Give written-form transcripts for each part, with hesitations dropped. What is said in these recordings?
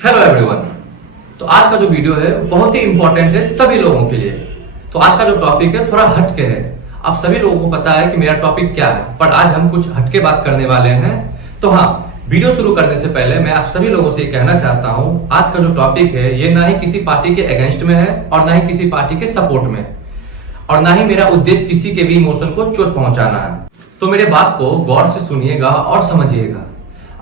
Hello everyone. तो आज का जो वीडियो है बहुत ही इंपॉर्टेंट है सभी लोगों के लिए। तो आज का जो टॉपिक है थोड़ा हटके है। आप सभी लोगों को पता है कि मेरा टॉपिक क्या है, पर आज हम कुछ हटके बात करने वाले हैं। तो हाँ, वीडियो शुरू करने से पहले मैं आप सभी लोगों से ये कहना चाहता हूँ, आज का जो टॉपिक है ये ना ही किसी पार्टी के अगेंस्ट में है और ना ही किसी पार्टी के सपोर्ट में, और ना ही मेरा उद्देश्य किसी के भी इमोशन को चोट पहुंचाना है। तो मेरे बात को गौर से सुनिएगा और समझिएगा।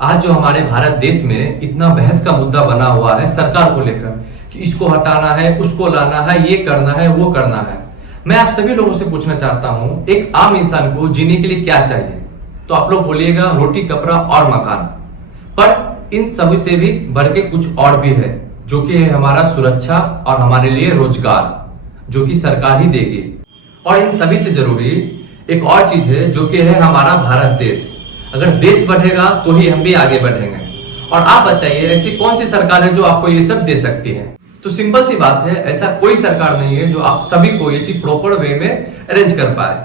आज जो हमारे भारत देश में इतना बहस का मुद्दा बना हुआ है सरकार को लेकर कि इसको हटाना है, उसको लाना है, ये करना है, वो करना है, मैं आप सभी लोगों से पूछना चाहता हूं, एक आम इंसान को जीने के लिए क्या चाहिए? तो आप लोग बोलिएगा रोटी, कपड़ा और मकान। पर इन सभी से भी बढ़ के कुछ और भी है, जो कि है हमारा सुरक्षा और हमारे लिए रोजगार, जो कि सरकार ही देगी। और इन सभी से जरूरी एक और चीज है, जो कि है हमारा भारत देश। अगर देश बढ़ेगा तो ही हम भी आगे बढ़ेंगे। और आप बताइए, ऐसी कौन सी सरकार है जो आपको ये सब दे सकती है? तो सिंपल सी बात है, ऐसा कोई सरकार नहीं है जो आप सभी को ये चीज प्रॉपर वे में अरेंज कर पाए।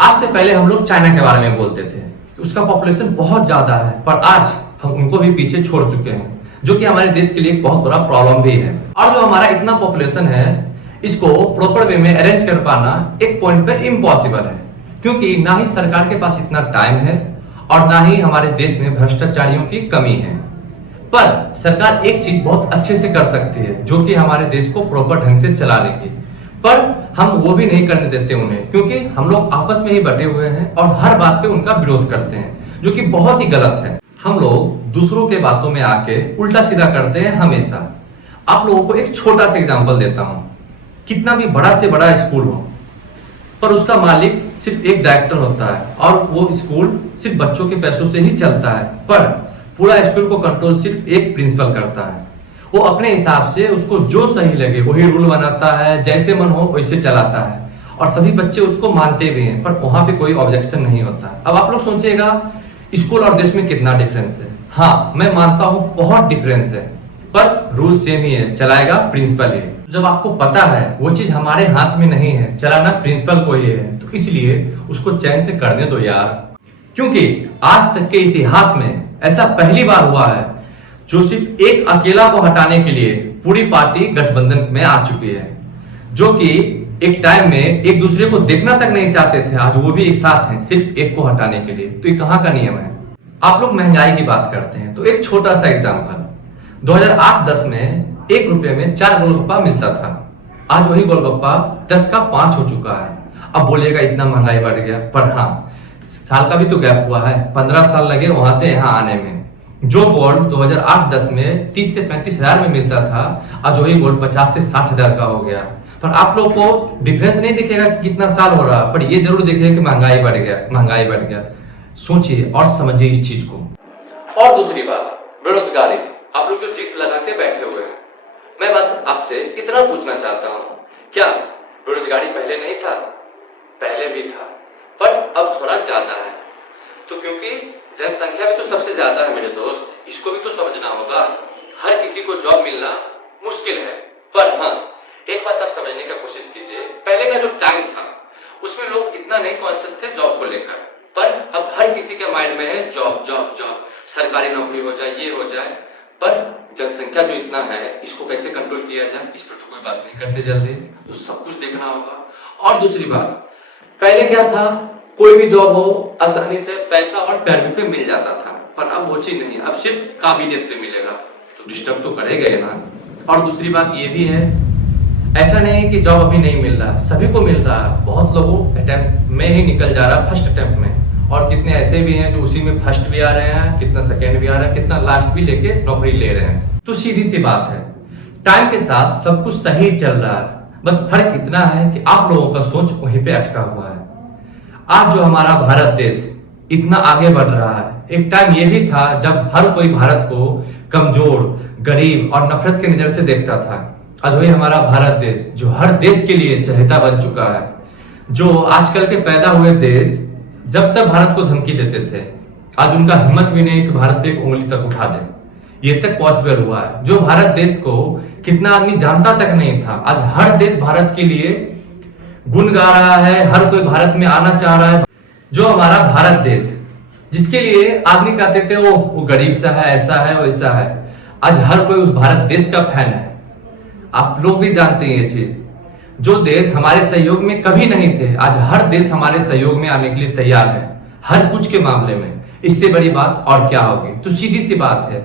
आज से पहले हम लोग चाइना के बारे में बोलते थे कि उसका पॉपुलेशन बहुत ज्यादा है, पर आज हम उनको भी पीछे छोड़ चुके हैं, जो कि हमारे देश के लिए एक बहुत बड़ा प्रॉब्लम भी है। और जो हमारा इतना पॉपुलेशन है, इसको प्रॉपर वे में अरेंज कर पाना एक पॉइंट पे इम्पॉसिबल है, क्योंकि ना ही सरकार के पास इतना टाइम है और ना ही हमारे देश में भ्रष्टाचारियों की कमी है। पर सरकार एक चीज बहुत अच्छे से कर सकती है, जो कि हमारे देश को प्रॉपर ढंग से चलाने की, पर हम वो भी नहीं करने देते उन्हें, क्योंकि हम लोग आपस में ही बटे हुए हैं और हर बात पे उनका विरोध करते हैं, जो कि बहुत ही गलत है। हम लोग दूसरों के बातों में आके उल्टा सीधा करते हैं हमेशा। आप लोगों को एक छोटा सा एग्जाम्पल देता हूं। कितना भी बड़ा से बड़ा स्कूल हो, पर उसका मालिक सिर्फ एक डायरेक्टर होता है और वो स्कूल सिर्फ बच्चों के पैसों से ही चलता है, पर पूरा स्कूल को कंट्रोल सिर्फ एक प्रिंसिपल करता है। वो अपने हिसाब से उसको जो सही लगे वही रूल बनाता है, जैसे मन हो वैसे चलाता है, और सभी बच्चे उसको मानते भी हैं, पर वहां पे कोई ऑब्जेक्शन नहीं होता। अब आप लोग सोचिएगा स्कूल और देश में कितना डिफरेंस है। हाँ, मैं मानता हूं बहुत डिफरेंस है, पर रूल सेम ही है, चलाएगा प्रिंसिपल ही। जब आपको पता है वो चीज हमारे हाथ में नहीं है, चलाना प्रिंसिपल को ही है, तो इसलिए उसको चैन से करने दो यार। क्योंकि आज तक के इतिहास में ऐसा पहली बार हुआ है जो सिर्फ एक अकेला को हटाने के लिए पूरी पार्टी गठबंधन में आ चुकी है, जो कि एक टाइम में एक दूसरे को देखना तक नहीं चाहते थे, आज वो भी एक साथ हैं सिर्फ एक को हटाने के लिए। तो ये कहाँ का नियम है? आप लोग महंगाई की बात करते हैं, तो एक छोटा सा एग्जाम्पल, 2008-10 में 1 रुपए में 4 गोलगप्पा मिलता था। आज वही गोलगप्पा 10 का 5 हो चुका है। अब बोलिएगा इतना महंगाई बढ़ गया, पर हाँ, साल का भी तो गैप हुआ है, 15 साल लगे वहां से यहाँ आने में। जो गोल्ड 2008-10 में 30 से 35 हजार में मिलता था, आज वही गोल्ड 50 से 60 हजार का हो गया। पर आप लोग को डिफरेंस नहीं दिखेगा कि कितना साल हो रहा, पर ये जरूर दिखेगा कि महंगाई बढ़ गया, महंगाई बढ़ गया। सोचिए और समझिए इस चीज को। और दूसरी बात, बेरोजगारी। आप लोग जो जीत लगा के बैठे हुए हैं, मैं बस आपसे इतना पूछना चाहता हूं, क्या बेरोजगारी पहले नहीं था? पहले भी था, पर अब थोड़ा ज्यादा है। तो क्योंकि जनसंख्या भी तो सबसे ज्यादा है मेरे दोस्त, इसको भी तो समझना होगा। हर किसी को जॉब मिलना मुश्किल है, पर हाँ, एक बात आप समझने का कोशिश कीजिए, पहले का जो टाइम था उसमें लोग इतना नहीं कॉन्शियस थे जॉब को लेकर, पर अब हर किसी के माइंड में है जॉब जॉब जॉब, सरकारी नौकरी हो जाए, ये हो जाए। पर जनसंख्या जो इतना है, इसको कैसे कंट्रोल किया जाए, इस पर तो कोई बात नहीं करते जल्दी, तो सब कुछ देखना होगा। और दूसरी बात, पहले क्या था, कोई भी जॉब हो आसानी से पैसा और पैरवी पे मिल जाता था, पर अब वो चीज नहीं, अब सिर्फ काबिलियत पे मिलेगा, तो डिस्टर्ब तो करेगा ही ना। और दूसरी बात ये भी है, ऐसा नहीं कि जॉब अभी नहीं मिल रहा, सभी को मिल रहा है। बहुत लोगों अटेम्प्ट में ही निकल जा रहा, फर्स्ट अटेम्प्ट में, और कितने ऐसे भी हैं जो उसी में फर्स्ट भी आ रहे हैं, कितना सेकेंड भी आ रहा है, कितना लास्ट भी लेके नौकरी ले रहे हैं। तो सीधी सी बात है, टाइम के साथ सब कुछ सही चल रहा है, बस फर्क इतना है कि आप लोगों का सोच वहीं पे अटका हुआ है। आज जो हमारा भारत देश इतना आगे बढ़ रहा है, एक टाइम ये भी था जब हर कोई भारत को कमजोर, गरीब और नफरत की नजर से देखता था। आज वही हमारा भारत देश जो हर देश के लिए चहेता बन चुका है। जो आजकल के पैदा हुए देश जब तक भारत को धमकी देते थे, आज उनका हिम्मत भी नहीं कि भारत पे एक उंगली तक उठा दे, ये तक पॉसिबल हुआ है। जो भारत देश को कितना आदमी जानता तक नहीं था, आज हर देश भारत के लिए गुण गा रहा है, हर कोई भारत में आना चाह रहा है। जो हमारा भारत देश, जिसके लिए आदमी कहते थे वो गरीब सा है, ऐसा है, वैसा है, आज हर कोई उस भारत देश का फैन है। आप लोग भी जानते हैं ये चीज। जो देश हमारे सहयोग में कभी नहीं थे, आज हर देश हमारे सहयोग में आने के लिए तैयार है, हर कुछ के मामले में। इससे बड़ी बात और क्या होगी। तो सीधी सी बात है,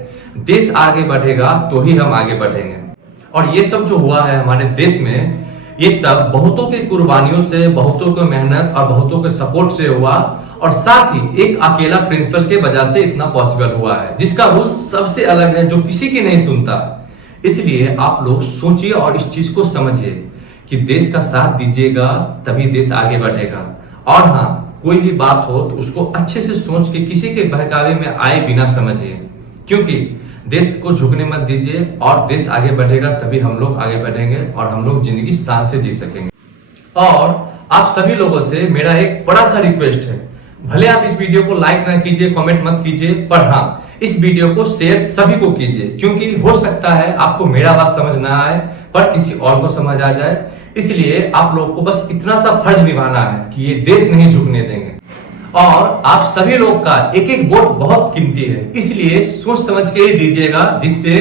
देश आगे बढ़ेगा तो ही हम आगे बढ़ेंगे। और ये सब जो हुआ है हमारे देश में, ये सब बहुतों की कुर्बानियों से, बहुतों की मेहनत और बहुतों के सपोर्ट से हुआ। और साथ ही एक अकेला प्रिंसिपल के वजह से इतना पॉसिबल हुआ है, जिसका रूल सबसे अलग है, जो किसी की नहीं सुनता। इसलिए आप लोग सोचिए और इस चीज को समझिए कि देश का साथ दीजिएगा तभी देश आगे बढ़ेगा। और हाँ, कोई भी बात हो तो उसको अच्छे से सोच के, किसी के बहकावे में आए बिना समझिए, क्योंकि देश को झुकने मत दीजिए। और देश आगे बढ़ेगा तभी हम लोग आगे बढ़ेंगे और हम लोग जिंदगी शान से जी सकेंगे। और आप सभी लोगों से मेरा एक बड़ा सा रिक्वेस्ट है, भले आप इस वीडियो को लाइक ना कीजिए, कमेंट मत कीजिए, पर हाँ, इस वीडियो को शेयर सभी को कीजिए, क्योंकि हो सकता है आपको मेरा बात समझ ना आए पर किसी और को समझ आ जाए। इसलिए आप लोगों को बस इतना सा फर्ज निभाना है कि ये देश नहीं झुकने देंगे। और आप सभी लोग का एक एक वोट बहुत कीमती है, इसलिए सोच समझ के ही दीजिएगा, जिससे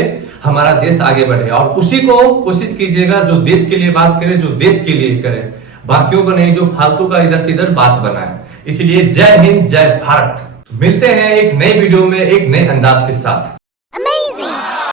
हमारा देश आगे बढ़े। और उसी को कोशिश कीजिएगा जो देश के लिए बात करे, जो देश के लिए करे, बाकियों को नहीं जो फालतू का इधर से इधर बात बनाए। इसलिए जय हिंद, जय भारत। मिलते हैं एक नई वीडियो में एक नए अंदाज के साथ।